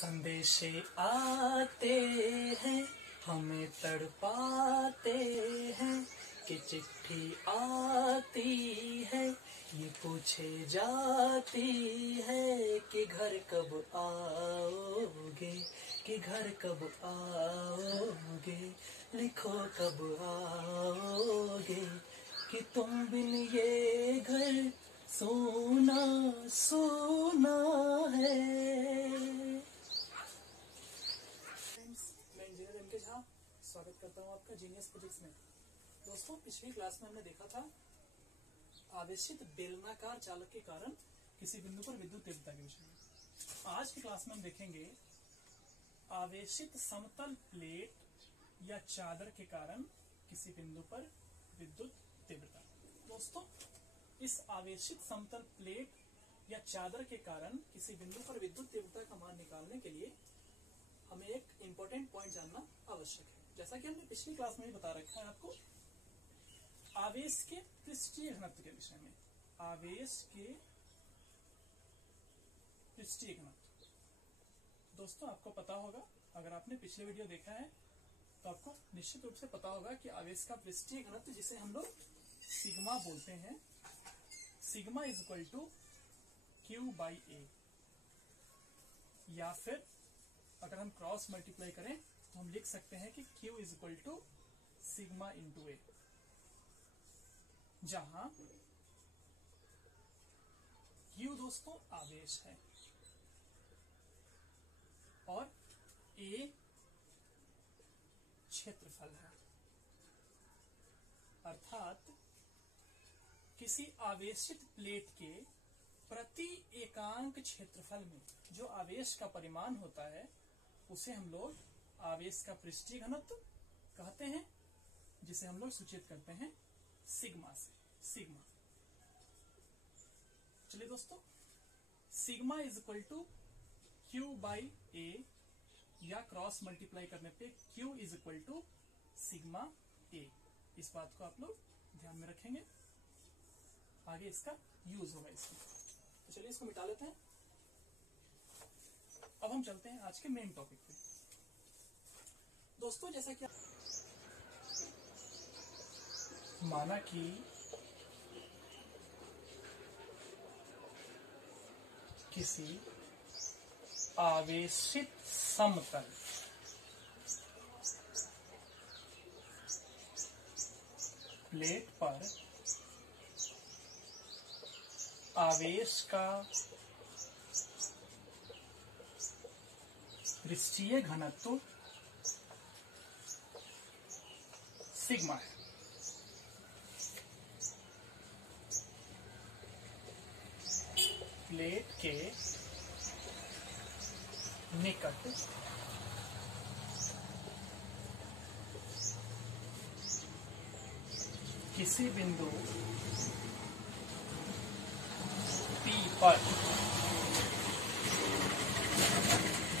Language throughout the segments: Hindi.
संदेशे आते हैं हमें तड़पाते हैं कि चिट्ठी आती है ये पूछे जाती है कि घर कब आओगे, कि घर कब आओगे, लिखो कब आओगे कि तुम बिन ये घर सोना सोना है। मैं इंजीनियर एम के झा स्वागत करता हूँ आपका जीनियस फिजिक्स में। दोस्तों, पिछली क्लास में हमने देखा था आवेशित बेलनाकार चालक के कारण किसी बिंदु पर विद्युत तीव्रता के विषय में। आज की क्लास में हम देखेंगे आवेशित समतल प्लेट या चादर के कारण किसी बिंदु पर विद्युत तीव्रता। दोस्तों, इस आवेशित समतल प्लेट या चादर के कारण किसी बिंदु पर विद्युत तीव्रता का मान निकालने के लिए हमें एक इम्पोर्टेंट पॉइंट जानना आवश्यक है। जैसा कि हमने पिछली क्लास में भी बता रखा है आपको, आवेश के पृष्ठीय घनत्व के विषय में। आवेश के पृष्ठीय घनत्व, दोस्तों आपको पता होगा, अगर आपने पिछले वीडियो देखा है तो आपको निश्चित रूप से पता होगा कि आवेश का पृष्ठीय घनत्व, जिसे हम लोग सिग्मा बोलते हैं, sigma is equal to Q by A, या फिर अगर हम क्रॉस मल्टीप्लाई करें तो हम लिख सकते हैं कि Q is equal to sigma into A, जहां Q दोस्तों आवेश है और A क्षेत्रफल है। अर्थात किसी आवेशित प्लेट के प्रति एकांक क्षेत्रफल में जो आवेश का परिमाण होता है उसे हम लोग आवेश का पृष्ठीय घनत्व कहते हैं, जिसे हम लोग सूचित करते हैं सिग्मा से। सिग्मा, चलिए दोस्तों, sigma is equal to Q by A, या क्रॉस मल्टीप्लाई करने पे Q is equal to sigma A. इस बात को आप लोग ध्यान में रखेंगे, आगे इसका यूज होगा इसमें। तो चलिए इसको मिटा लेते हैं। अब हम चलते हैं आज के मेन टॉपिक पे। दोस्तों, जैसा कि माना कि किसी आवेशित समतल प्लेट पर आवेश का पृष्ठीय घनत्व सिग्मा है। प्लेट के निकट किसी बिंदु P पर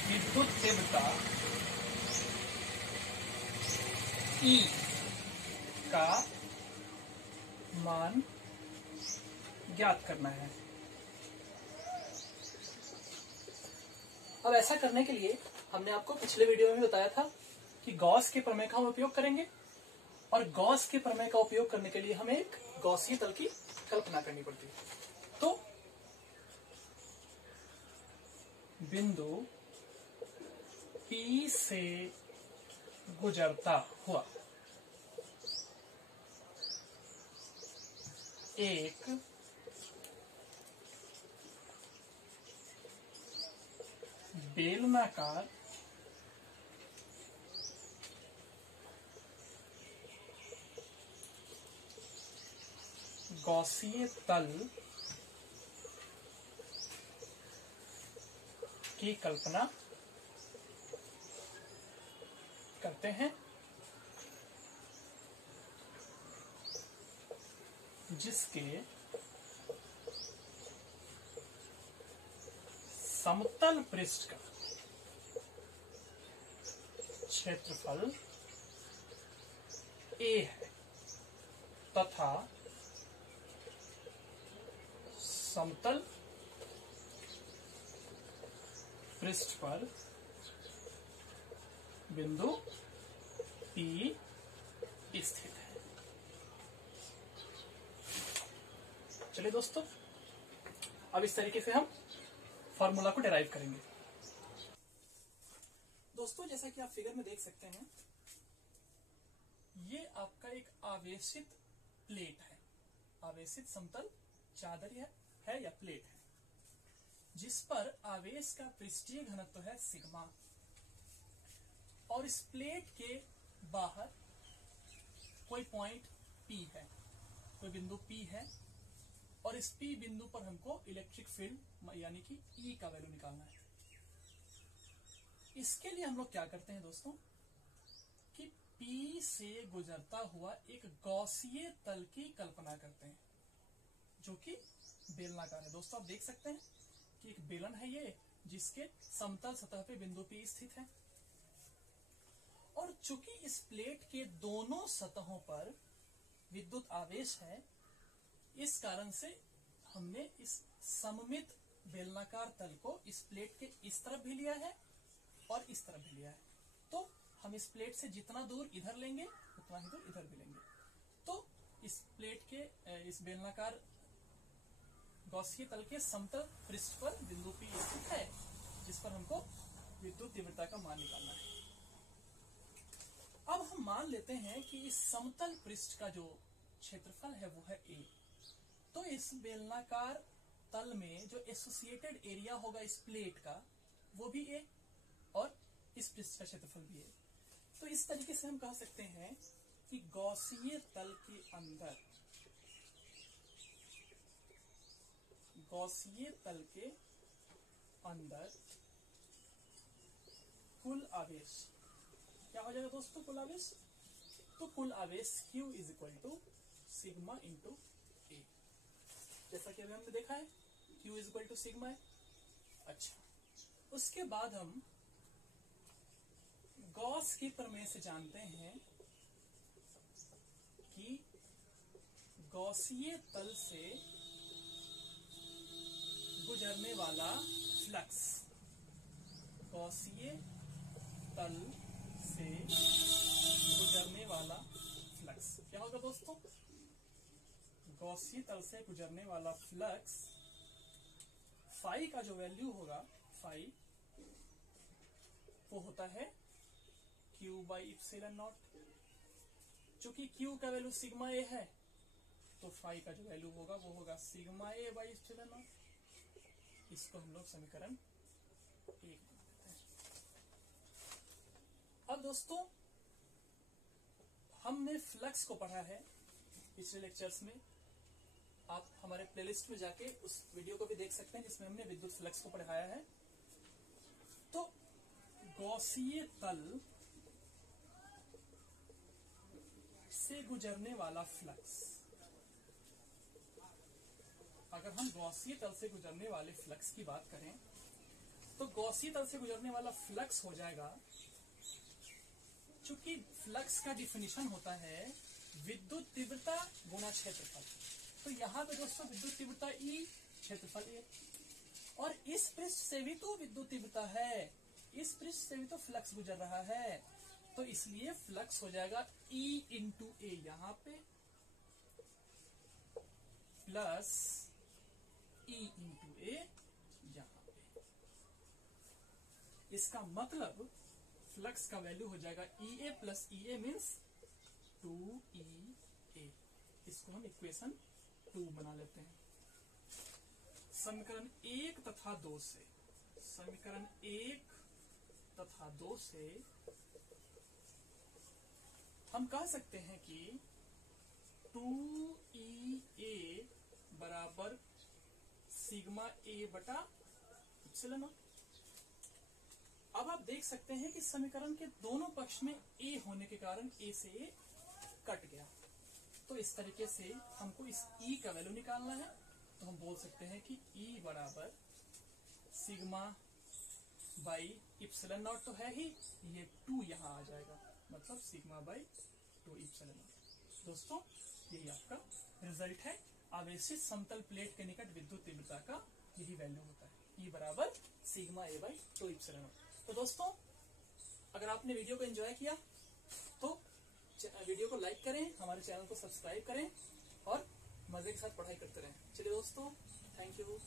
विद्युत तीव्रता E का मान ज्ञात करना है। अब ऐसा करने के लिए हमने आपको पिछले वीडियो में बताया था कि गॉस के प्रमेय का हम उपयोग करेंगे, और गॉस के प्रमेय का उपयोग करने के लिए हमें एक गॉसीय तल की कल्पना करनी पड़ती है। तो बिंदु P से गुजरता हुआ एक बेलनाकार गॉसीय तल की कल्पना करते हैं, जिसके समतल पृष्ठ का क्षेत्रफल A है तथा समतल पृष्ठ पर बिंदु P स्थित है। चलिए दोस्तों, अब इस तरीके से हम फॉर्मूला को डिराइव करेंगे। दोस्तों, जैसा कि आप फिगर में देख सकते हैं, ये आपका एक आवेशित प्लेट है, आवेशित समतल चादर है या प्लेट है, जिस पर आवेश का पृष्ठीय घनत्व है सिग्मा, और इस प्लेट के बाहर कोई पॉइंट P है, कोई बिंदु P है, और इस P बिंदु पर हमको इलेक्ट्रिक फील्ड यानी कि E का वैल्यू निकालना है। इसके लिए हम लोग क्या करते हैं दोस्तों कि P से गुजरता हुआ एक गॉसीय तल की कल्पना करते हैं, जो कि बेलनाकार है। दोस्तों, आप देख सकते हैं कि एक बेलन है ये, जिसके समतल सतह पे बिंदु P स्थित है, और चूंकि इस प्लेट के दोनों सतहों पर विद्युत आवेश है, इस कारण से हमने इस सममित बेलनाकार तल को इस प्लेट के इस तरफ भी लिया है और इस तरफ भी लिया है। तो हम इस प्लेट से जितना दूर इधर लेंगे उतना ही दूर इधर भी लेंगे। तो इस प्लेट के इस बेलनाकार गॉसीय तल के समतल पृष्ठ पर बिंदु P स्थित है, जिस पर हमको विद्युत तीव्रता का मान निकालना है। अब हम मान लेते हैं कि इस समतल पृष्ठ का जो क्षेत्रफल है वो है A। तो इस बेलनाकार तल में जो एसोसिएटेड एरिया होगा इस प्लेट का, वो भी A, और इस पृष्ठ का क्षेत्रफल भी A। तो इस तरीके से हम कह सकते हैं कि गॉसीय तल के अंदर, गॉसीय तल के अंदर कुल आवेश क्या हो जाएगा दोस्तों? कुल आवेश, तो कुल आवेश Q is equal to sigma into A, जैसा कि अभी हमने देखा है Q is equal to sigma है। अच्छा, उसके बाद हम गॉस के प्रमेय से जानते हैं कि गॉसीय तल से गुजरने वाला फ्लक्स, गॉसीय तल से गुजरने वाला फ्लक्स क्या होगा दोस्तों? गॉसीय तल से गुजरने वाला फ्लक्स फाई का जो वैल्यू होगा, फाई वो होता है Q बाई इप्सिलॉन नॉट। चूंकि Q का वैल्यू सिग्मा A है, तो फाई का जो वैल्यू होगा वो होगा sigma A by epsilon not. इसको हम लोग समीकरण 1 देते हैं। अब दोस्तों, हमने फ्लक्स को पढ़ा है पिछले लेक्चर्स में। आप हमारे प्लेलिस्ट में जाके उस वीडियो को भी देख सकते हैं, जिसमें हमने विद्युत फ्लक्स को पढ़ाया है। तो गॉसीय तल से गुजरने वाला फ्लक्स, अगर हम गॉसीय तल से गुजरने वाले फ्लक्स की बात करें, तो गॉसीय तल से गुजरने वाला फ्लक्स हो जाएगा, चूंकि फ्लक्स का डिफिनीशन होता है विद्युत तीव्रता गुना क्षेत्रफल। तो यहाँ पे दोस्तों विद्युत तीव्रता E, क्षेत्रफल A, और इस पृष्ठ से भी तो विद्युत तीव्रता है, इस पृष्ठ से भी तो फ्लक्स गुजर रहा है, तो इसलिए फ्लक्स हो जाएगा E इंटू A यहाँ पे प्लस E इंटू A यहाँ पे। इसका मतलब फ्लक्स का वैल्यू हो जाएगा EA plus EA means 2EA। इसको हम इक्वेशन 2 बना लेते हैं। समीकरण 1 तथा 2 से, समीकरण 1 तथा 2 से हम कह सकते हैं कि 2EA बराबर सिग्मा A बटा इप्सिलॉन नॉट। अब आप देख सकते हैं कि समीकरण के दोनों पक्ष में A होने के कारण A से A कट गया। तो इस तरीके से हमको इस E का वैल्यू निकालना है। तो हम बोल सकते हैं कि E बराबर सिग्मा बाई इप्सिलॉन नॉट तो है ही, ये 2 यहाँ आ जाएगा, मतलब सिग्मा बाई 2 इप्सिलॉन नॉट। दोस्तों, यही आपका रिजल्ट है। आवेशित समतल प्लेट के निकट विद्युत तीव्रता का यही वैल्यू होता है। E बराबर sigma A by 2 epsilon not. तो दोस्तों अगर आपने वीडियो को एंजॉय किया तो वीडियो को लाइक करें, हमारे चैनल को सब्सक्राइब करें और मजे के साथ पढ़ाई करते रहें। चलिए दोस्तों, थैंक यू।